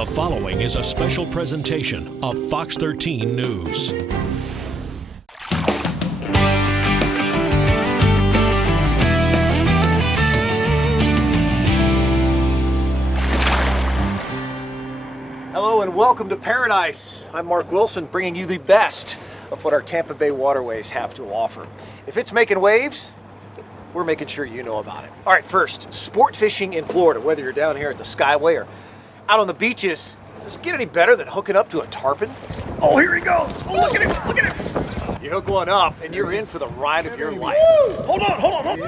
The following is a special presentation of Fox13 News. Hello and welcome to Paradise. I'm Mark Wilson, bringing you the best of what our Tampa Bay waterways have to offer. If it's making waves, we're making sure you know about it. All right, first, sport fishing in Florida, whether you're down here at the Skyway or out on the beaches. Does it get any better than hooking up to a tarpon? Oh, here he goes. Oh, look at him, look at him. You hook one up and you're in for the ride of your life. Hold on.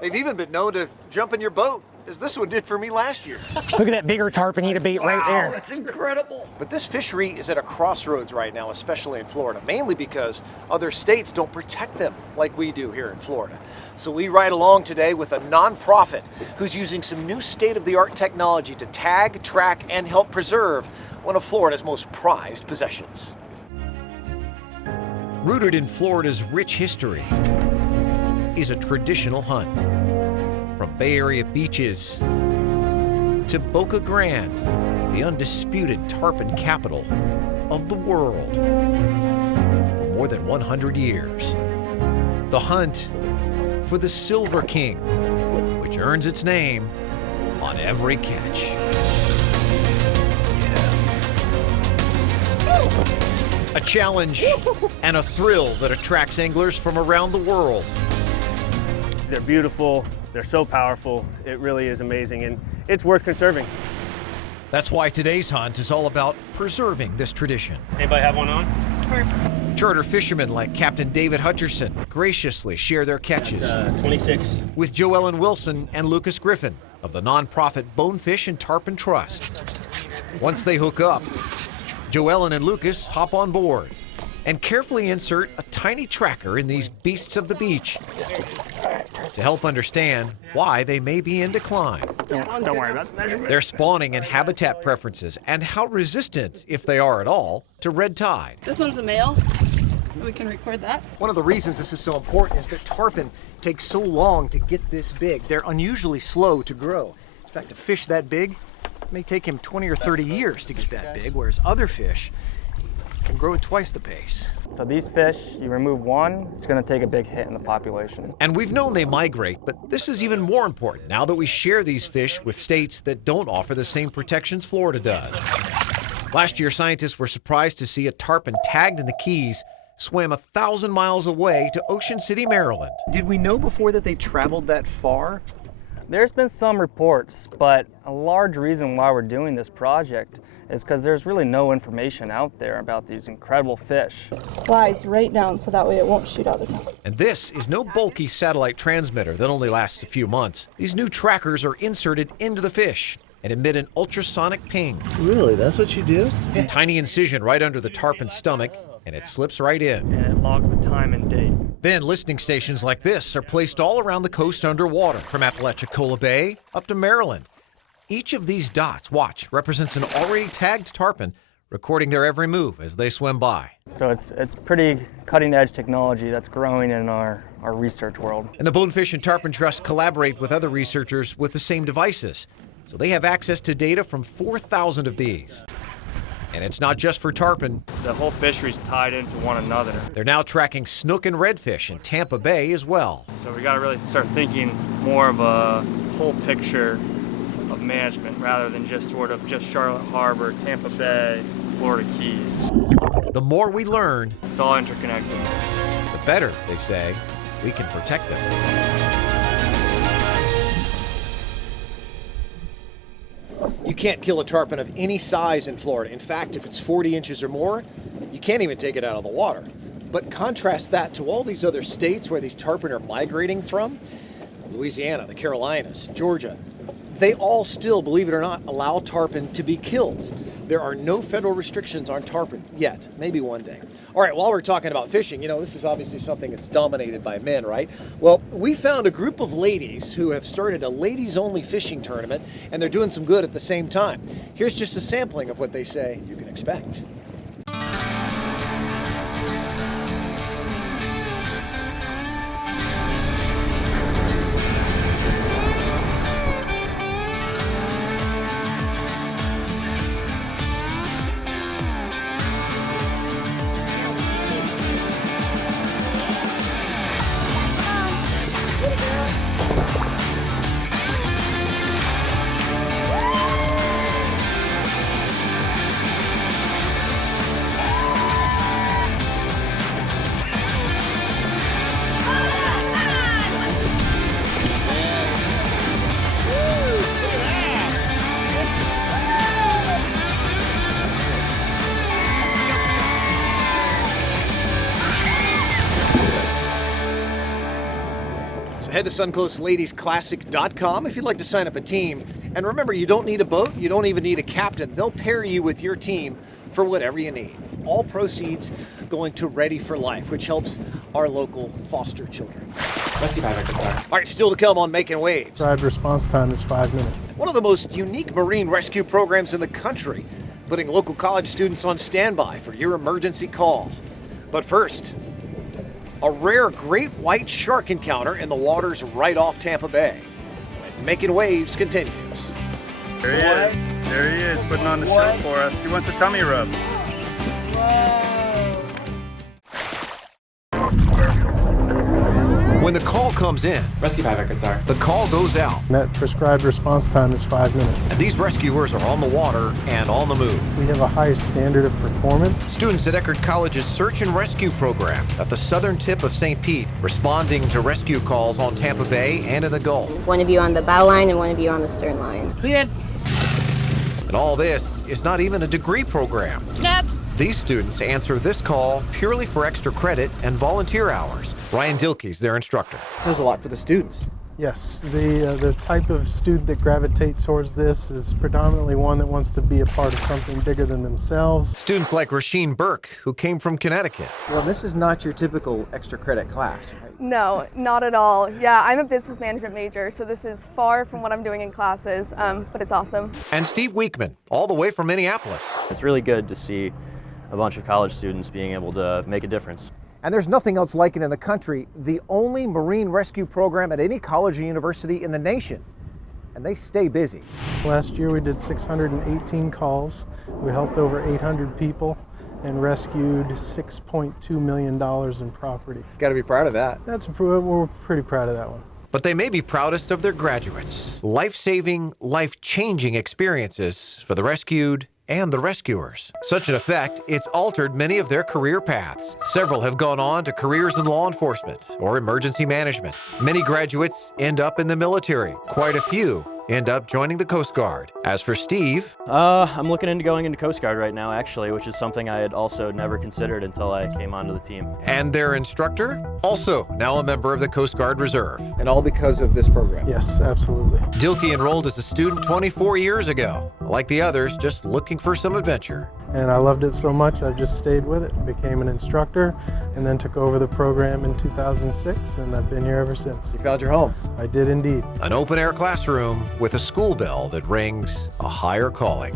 They've even been known to jump in your boat, as this one did for me last year. Look at that bigger tarpon eat a bait right there. That's incredible. But this fishery is at a crossroads right now, especially in Florida, mainly because other states don't protect them like we do here in Florida. So we ride along today with a nonprofit who's using some new state-of-the-art technology to tag, track, and help preserve one of Florida's most prized possessions. Rooted in Florida's rich history is a traditional hunt. From Bay Area beaches to Boca Grande, the undisputed tarpon capital of the world. For more than 100 years, the hunt for the Silver King, which earns its name on every catch. A challenge and a thrill that attracts anglers from around the world. They're beautiful, they're so powerful, it really is amazing, and it's worth conserving. That's why today's hunt is all about preserving this tradition. Anybody have one on? Charter fishermen like Captain David Hutcherson graciously share their catches 26. with Joellen Wilson and Lucas Griffin of the nonprofit Bonefish and Tarpon Trust. Once they hook up, Joellen and Lucas hop on board and carefully insert a tiny tracker in these beasts of the beach to help understand why they may be in decline, Don't worry about the measurement. their spawning and habitat preferences, and how resistant, if they are at all, to red tide. This one's a male, so we can record that. One of the reasons this is so important is that tarpon take so long to get this big. They're unusually slow to grow. In fact, a fish that big may take him 20 or 30 years to get that big, whereas other fish can grow at twice the pace. So these fish, you remove one, it's going to take a big hit in the population. And we've known they migrate, but this is even more important now that we share these fish with states that don't offer the same protections Florida does. Last year, scientists were surprised to see a tarpon tagged in the Keys swam 1,000 miles away to Ocean City, Maryland. Did we know before that they traveled that far? There's been some reports, but a large reason why we're doing this project is because there's really no information out there about these incredible fish. Slides right down so that way it won't shoot out the top. And this is no bulky satellite transmitter that only lasts a few months. These new trackers are inserted into the fish and emit an ultrasonic ping. Really? That's what you do? A tiny incision right under the tarpon's stomach, and it slips right in. And it logs the time and date. Then listening stations like this are placed all around the coast underwater, from Apalachicola Bay up to Maryland. Each of these dots, watch, represents an already tagged tarpon, recording their every move as they swim by. So it's pretty cutting edge technology that's growing in our research world. And the Bonefish and Tarpon Trust collaborate with other researchers with the same devices, so they have access to data from 4,000 of these. And it's not just for tarpon. The whole fishery's tied into one another. They're now tracking snook and redfish in Tampa Bay as well. So we got to really start thinking more of a whole picture of management rather than just Charlotte Harbor, Tampa Bay, Florida Keys. The more we learn, It's all interconnected. the better, they say, we can protect them. You can't kill a tarpon of any size in Florida. In fact, if it's 40 inches or more, you can't even take it out of the water. But contrast that to all these other states where these tarpon are migrating from. Louisiana, the Carolinas, Georgia. They all still, believe it or not, allow tarpon to be killed. There are no federal restrictions on tarpon yet, maybe one day. All right, while we're talking about fishing, you know, this is obviously something that's dominated by men, right? Well, we found a group of ladies who have started a ladies-only fishing tournament, and they're doing some good at the same time. Here's just a sampling of what they say you can expect. So head to suncoastladiesclassic.com if you'd like to sign up a team. And remember, you don't need a boat, you don't even need a captain. They'll pair you with your team for whatever you need. All proceeds going to Ready for Life, which helps our local foster children. Let's see if I have a All right, still to come on Mak'n Waves. Prescribed response time is 5 minutes. One of the most unique marine rescue programs in the country, putting local college students on standby for your emergency call. But first, a rare great white shark encounter in the waters right off Tampa Bay. Mak'n Waves continues. There he is. There he is, putting on the show for us. He wants a tummy rub. When the call comes in, Rescue 5 records are. the call goes out, And that prescribed response time is 5 minutes. and these rescuers are on the water and on the move. We have a high standard of performance. Students at Eckerd College's search and rescue program at the southern tip of St. Pete, responding to rescue calls on Tampa Bay and in the Gulf. One of you on the bow line and one of you on the stern line. Cleared. And all this is not even a degree program. Snap. These students answer this call purely for extra credit and volunteer hours. Ryan Dilkey's their instructor. It says a lot for the students. Yes, the type of student that gravitates towards this is predominantly one that wants to be a part of something bigger than themselves. Students like Rasheen Burke, who came from Connecticut. Well, this is not your typical extra credit class, right? No, not at all. Yeah, I'm a business management major, so this is far from what I'm doing in classes, but it's awesome. And Steve Weekman, all the way from Minneapolis. It's really good to see a bunch of college students being able to make a difference. And there's nothing else like it in the country. The only marine rescue program at any college or university in the nation. And they stay busy. Last year we did 618 calls. We helped over 800 people and rescued $6.2 million in property. Got to be proud of that. We're pretty proud of that one. But they may be proudest of their graduates. Life-saving, life-changing experiences for the rescued and the rescuers. Such an effect, it's altered many of their career paths. Several have gone on to careers in law enforcement or emergency management. Many graduates end up in the military. Quite a few end up joining the Coast Guard. As for Steve, I'm looking into going into Coast Guard right now, actually, which is something I had also never considered until I came onto the team. and their instructor, also now a member of the Coast Guard Reserve. And all because of this program. Yes, absolutely. Dilkey enrolled as a student 24 years ago. Like the others, just looking for some adventure. And I loved it so much, I just stayed with it, became an instructor, and then took over the program in 2006, and I've been here ever since. You found your home. I did indeed. An open-air classroom with a school bell that rings a higher calling.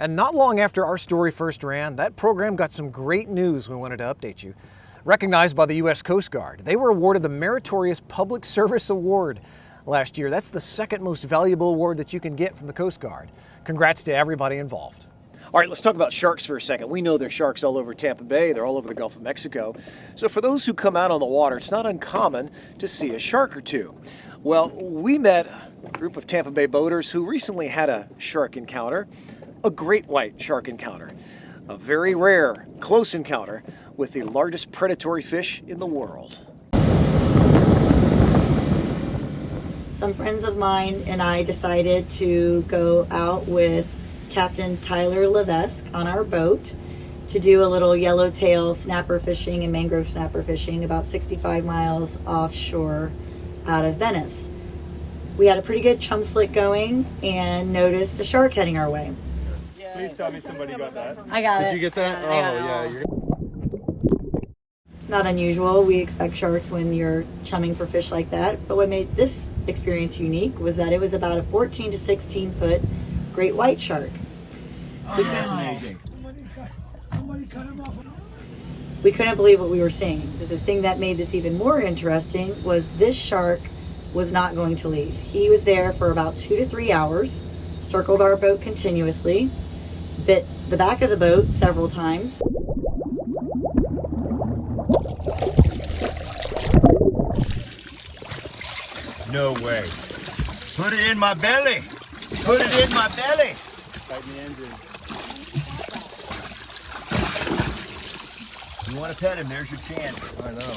And not long after our story first ran, that program got some great news we wanted to update you. Recognized by the U.S. Coast Guard, they were awarded the Meritorious Public Service Award last year. That's the second most valuable award that you can get from the Coast Guard. Congrats to everybody involved. All right, let's talk about sharks for a second. We know there's sharks all over Tampa Bay. They're all over the Gulf of Mexico. So for those who come out on the water, it's not uncommon to see a shark or two. Well, we met a group of Tampa Bay boaters who recently had a shark encounter, a great white shark encounter, a very rare, close encounter with the largest predatory fish in the world. Some friends of mine and I decided to go out with Captain Tyler Levesque on our boat to do a little yellowtail snapper fishing and mangrove snapper fishing about 65 miles offshore out of Venice. We had a pretty good chum slick going and noticed a shark heading our way. Please tell me somebody got that. I got it. Did you get that? I got it all. You're... It's not unusual. We expect sharks when you're chumming for fish like that. But what made this experience unique was that it was about a 14 to 16 foot great white shark. We couldn't believe what we were seeing. The thing that made this even more interesting was this shark was not going to leave. He was there for about 2 to 3 hours, circled our boat continuously, bit the back of the boat several times. No way. Put it in my belly. Put it in my belly. Tighten the engine. You want to pet him, there's your chance. I know.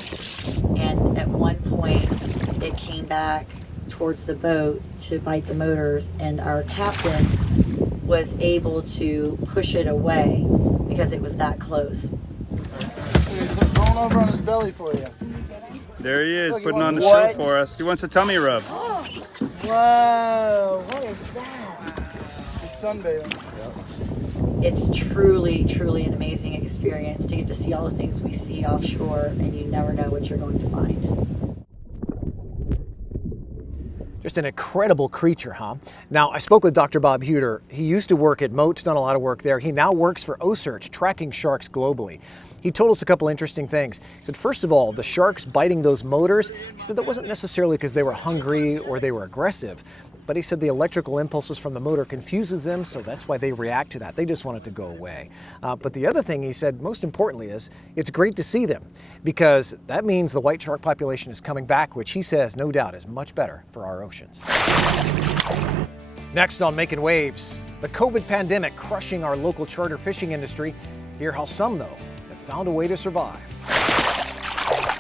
And at one point, it came back towards the boat to bite the motors, and our captain was able to push it away because it was that close. He's rolling over on his belly for you. There he is, Look, putting on the what? show for us. He wants a tummy rub. Whoa, what is that? He's sunbathing. It's truly, truly an amazing experience to get to see all the things we see offshore, and you never know what you're going to find. Just an incredible creature, huh? Now, I spoke with Dr. Bob Huter. He used to work at Mote's, done a lot of work there. He now works for OSearch, tracking sharks globally. He told us a couple interesting things. He said, first of all, the sharks biting those motors, he said that wasn't necessarily because they were hungry or they were aggressive, but he said the electrical impulses from the motor confuses them, so that's why they react to that. They just want it to go away. But the other thing he said, most importantly, is it's great to see them because that means the white shark population is coming back, which he says, no doubt, is much better for our oceans. Next on Mak'n Waves, the COVID pandemic crushing our local charter fishing industry. Hear how some, though, have found a way to survive.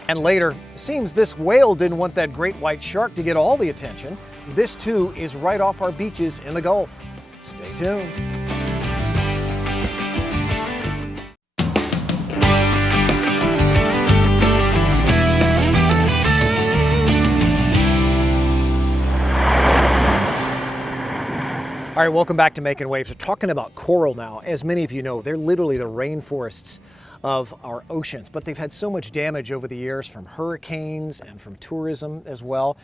And later, it seems this whale didn't want that great white shark to get all the attention. This, too, is right off our beaches in the Gulf. Stay tuned. All right, welcome back to Mak'n Waves. We're talking about coral now. As many of you know, they're literally the rainforests of our oceans, but they've had so much damage over the years from hurricanes and from tourism as well.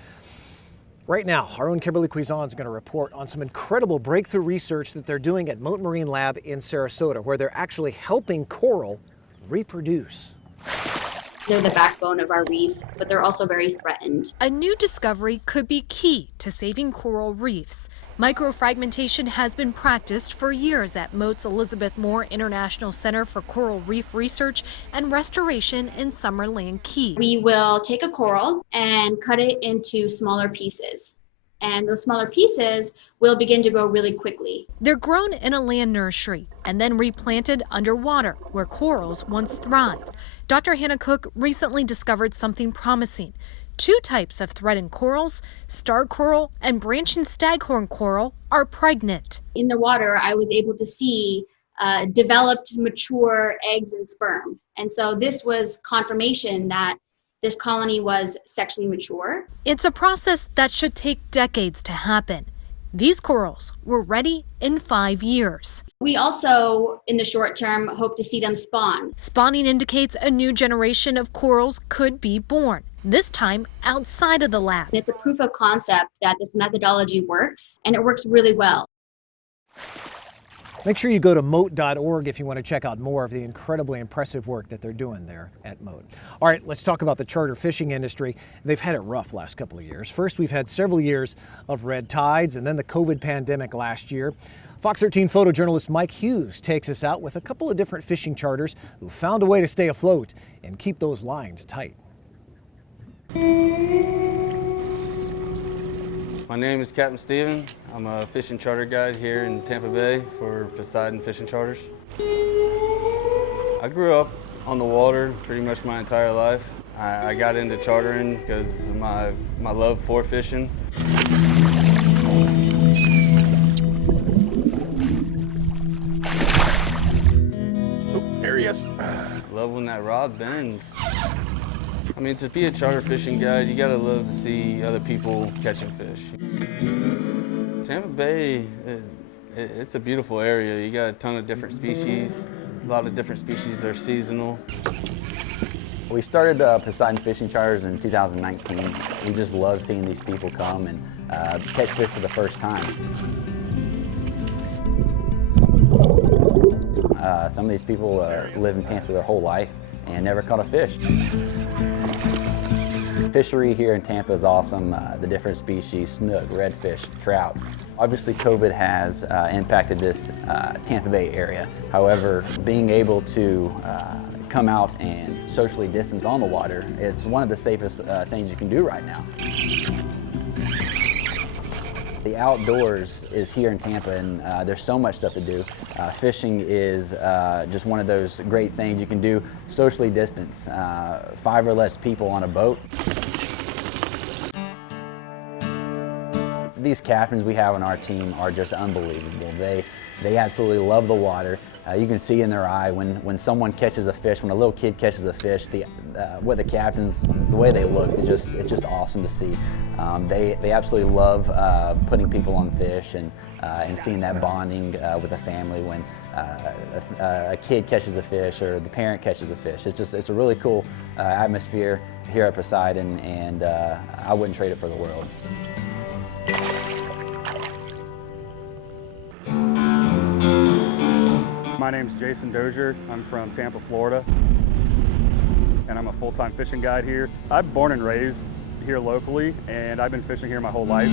Right now, our own Kimberly Cuisin's going to report on some incredible breakthrough research that they're doing at Mote Marine Lab in Sarasota, where they're actually helping coral reproduce. They're the backbone of our reef, but they're also very threatened. A new discovery could be key to saving coral reefs. Microfragmentation has been practiced for years at Mote's Elizabeth Moore International Center for Coral Reef Research and Restoration in Summerland Key. We will take a coral and cut it into smaller pieces. And those smaller pieces will begin to grow really quickly. They're grown in a land nursery and then replanted underwater where corals once thrived. Dr. Hannah Cook recently discovered something promising. Two types of threatened corals, star coral and branching staghorn coral, are pregnant. In the water, I was able to see developed, mature eggs and sperm. And so this was confirmation that this colony was sexually mature. It's a process that should take decades to happen. These corals were ready in 5 years. We also, in the short term, hope to see them spawn. Spawning indicates a new generation of corals could be born, this time outside of the lab. It's a proof of concept that this methodology works, and it works really well. Make sure you go to mote.org if you want to check out more of the incredibly impressive work that they're doing there at Mote. All right, let's talk about the charter fishing industry. They've had it rough last couple of years. First, we've had several years of red tides and then the COVID pandemic last year. Fox 13 photojournalist Mike Hughes takes us out with a couple of different fishing charters who found a way to stay afloat and keep those lines tight. My name is Captain Steven. I'm a fishing charter guide here in Tampa Bay for Poseidon Fishing Charters. I grew up on the water pretty much my entire life. I got into chartering because of my love for fishing. Oh, there he is. I love when that rod bends. I mean, to be a charter fishing guide, you gotta love to see other people catching fish. Tampa Bay, it's a beautiful area. You got a ton of different species. A lot of different species are seasonal. We started Poseidon Fishing Charters in 2019. We just love seeing these people come and catch fish for the first time. Some of these people live in Tampa their whole life and never caught a fish. Fishery here in Tampa is awesome. The different species, snook, redfish, trout. Obviously COVID has impacted this Tampa Bay area. However, being able to come out and socially distance on the water, it's one of the safest things you can do right now. The outdoors is here in Tampa, and there's so much stuff to do. Fishing is just one of those great things you can do socially distance. 5 or less people on a boat. These captains we have on our team are just unbelievable. They absolutely love the water. You can see in their eye when someone catches a fish, when a little kid catches a fish, what the captains, the way they look, it's just awesome to see. They absolutely love putting people on fish and seeing that bonding with the family when a kid catches a fish or the parent catches a fish. It's a really cool atmosphere here at Poseidon, and I wouldn't trade it for the world. My name's Jason Dozier. I'm from Tampa, Florida, and I'm a full-time fishing guide here. I'm born and raised here locally, and I've been fishing here my whole life.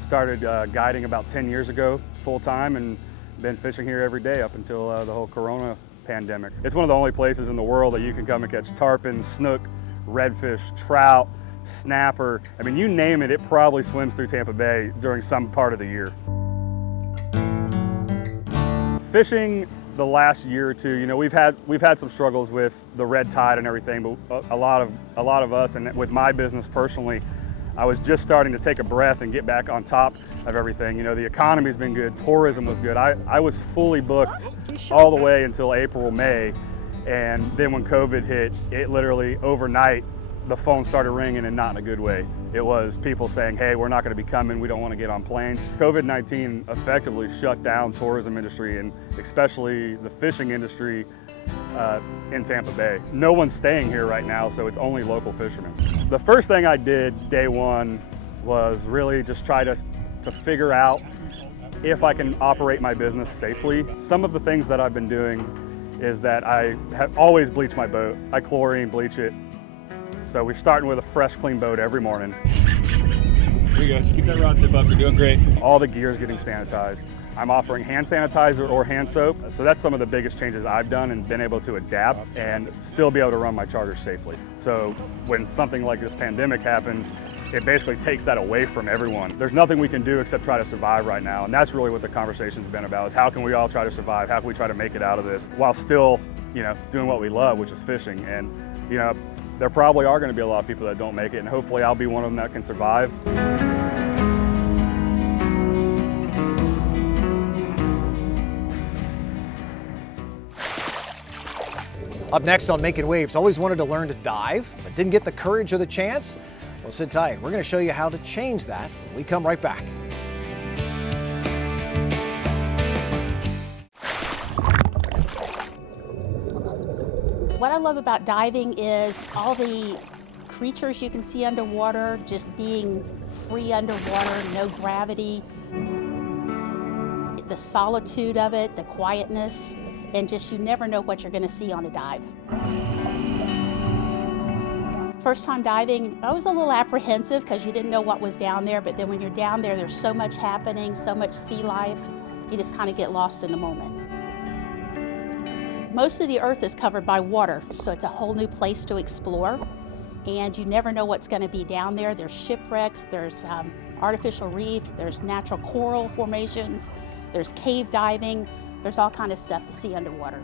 Started guiding about 10 years ago, full-time, and been fishing here every day up until the whole Corona pandemic. It's one of the only places in the world that you can come and catch tarpon, snook, redfish, trout, snapper. I mean, you name it, it probably swims through Tampa Bay during some part of the year. Fishing the last year or two, you know, we've had some struggles with the red tide and everything, but a lot of us, and with my business personally, I was just starting to take a breath and get back on top of everything. You know, the economy's been good, tourism was good. I was fully booked all the way until April, May, and then when COVID hit, it literally overnight, the phone started ringing, and not in a good way. It was people saying, hey, we're not gonna be coming, we don't wanna get on planes. COVID-19 effectively shut down tourism industry, and especially the fishing industry in Tampa Bay. No one's staying here right now, so it's only local fishermen. The first thing I did day one was really just try to figure out if I can operate my business safely. Some of the things that I've been doing is that I have always bleached my boat. I chlorine bleach it. So we're starting with a fresh, clean boat every morning. There you go. Keep that rod tip up. You're doing great. All the gear is getting sanitized. I'm offering hand sanitizer or hand soap. So that's some of the biggest changes I've done and been able to adapt and still be able to run my charters safely. So when something like this pandemic happens, it basically takes that away from everyone. There's nothing we can do except try to survive right now. And that's really what the conversation's been about, is how can we all try to survive? How can we try to make it out of this while still, you know, doing what we love, which is fishing. And, you know, there probably are going to be a lot of people that don't make it, and hopefully I'll be one of them that can survive. Up next on Mak'n Waves, always wanted to learn to dive, but didn't get the courage or the chance? Well, sit tight. We're going to show you how to change that when we come right back. What I love about diving is all the creatures you can see underwater, just being free underwater, no gravity, the solitude of it, the quietness, and just you never know what you're going to see on a dive. First time diving, I was a little apprehensive because you didn't know what was down there, but then when you're down there, there's so much happening, so much sea life, you just kind of get lost in the moment. Most of the earth is covered by water, so it's a whole new place to explore, and you never know what's going to be down there. There's shipwrecks, there's artificial reefs, there's natural coral formations, there's cave diving, there's all kind of stuff to see underwater.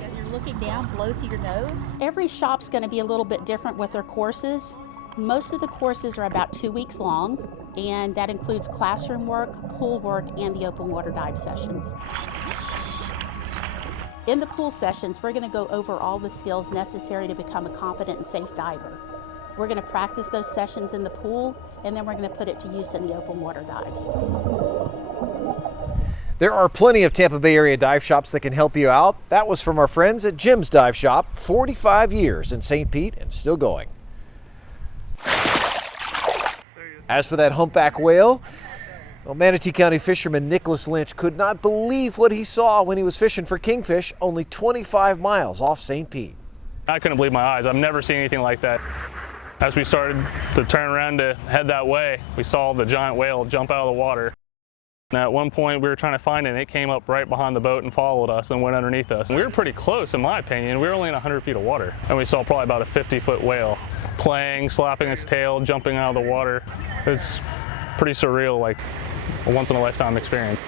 As you're looking down, blow through your nose. Every shop's going to be a little bit different with their courses. Most of the courses are about 2 weeks long, and that includes classroom work, pool work, and the open water dive sessions. In the pool sessions, we're going to go over all the skills necessary to become a competent and safe diver. We're going to practice those sessions in the pool, and then we're going to put it to use in the open water dives. There are plenty of Tampa Bay area dive shops that can help you out. That was from our friends at Jim's Dive Shop, 45 years in St. Pete and still going. As for that humpback whale, well, Manatee County fisherman Nicholas Lynch could not believe what he saw when he was fishing for kingfish only 25 miles off St. Pete. I couldn't believe my eyes. I've never seen anything like that. As we started to turn around to head that way, we saw the giant whale jump out of the water. And at one point we were trying to find it, and it came up right behind the boat and followed us and went underneath us. And we were pretty close, in my opinion. We were only in 100 feet of water, and we saw probably about a 50-foot whale playing, slapping its tail, jumping out of the water. It was pretty surreal, like a once-in-a-lifetime experience.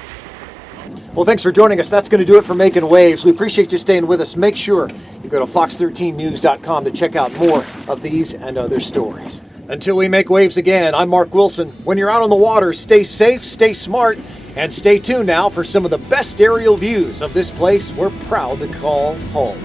Well, thanks for joining us. That's going to do it for Mak'n Waves. We appreciate you staying with us. Make sure you go to fox13news.com to check out more of these and other stories. Until we make waves again, I'm Mark Wilson. When you're out on the water, stay safe, stay smart, and stay tuned now for some of the best aerial views of this place we're proud to call home.